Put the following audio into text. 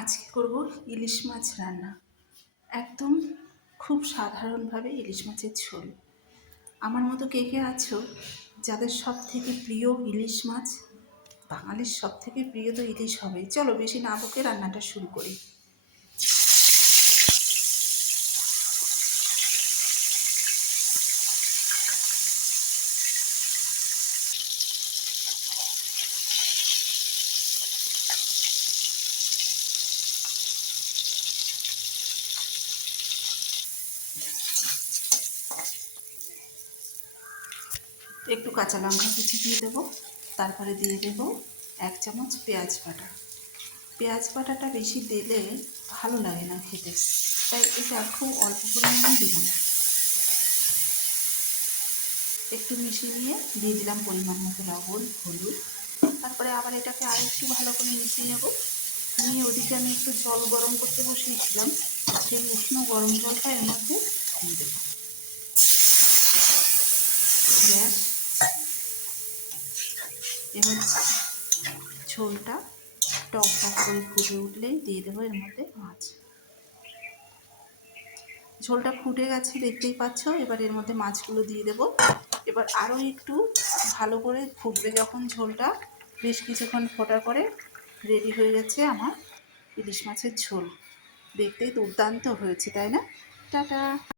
আজকে করব ইলিশ মাছ রান্না। একদম খুব সাধারণভাবে ইলিশ মাছের ঝোল। আমার মতো কে কে আছো যাদের সব থেকে প্রিয় ইলিশ মাছ? বাঙালির সব থেকে প্রিয় তো ইলিশ হবেই। চলো বেশি না বকে রান্নাটা শুরু করি। একটু কাঁচা লঙ্কা কুচি দিয়ে দেবো, তারপরে দিয়ে দেবো 1 চামচ পেঁয়াজ বাটা। পেঁয়াজ বাটাটা বেশি দিলে ভালো লাগে না খেতে, তাই এটা খুব অল্প পরিমাণে দিলাম। একটু মিশিয়ে নিয়ে দিয়ে দিলাম পরিমাণ মতো লবণ, হলুদ। তারপরে আবার এটাকে আরেকটু ভালো করে মিশিয়ে নেব। নিয়ে ওদিকে আমি একটু জল গরম করতে বসিয়েছিলাম, সেই উষ্ণ গরম জলটা এর মধ্যে দিয়ে দেবো। গ্যাস এবার ঝোলটা টক টক করে ফুটে উঠলেই দিয়ে দেবো এর মধ্যে মাছ। ঝোলটা ফুটে গেছে দেখতেই পাচ্ছ। এবার এর মধ্যে মাছগুলো দিয়ে দেবো। এবার আরও একটু ভালো করে ফুটবে যখন ঝোলটা, বেশ কিছুক্ষণ ফোটার পরে রেডি হয়ে গেছে আমার ইলিশ মাছের ঝোল। দেখতেই দুর্দান্ত হয়েছে, তাই না? টাটা।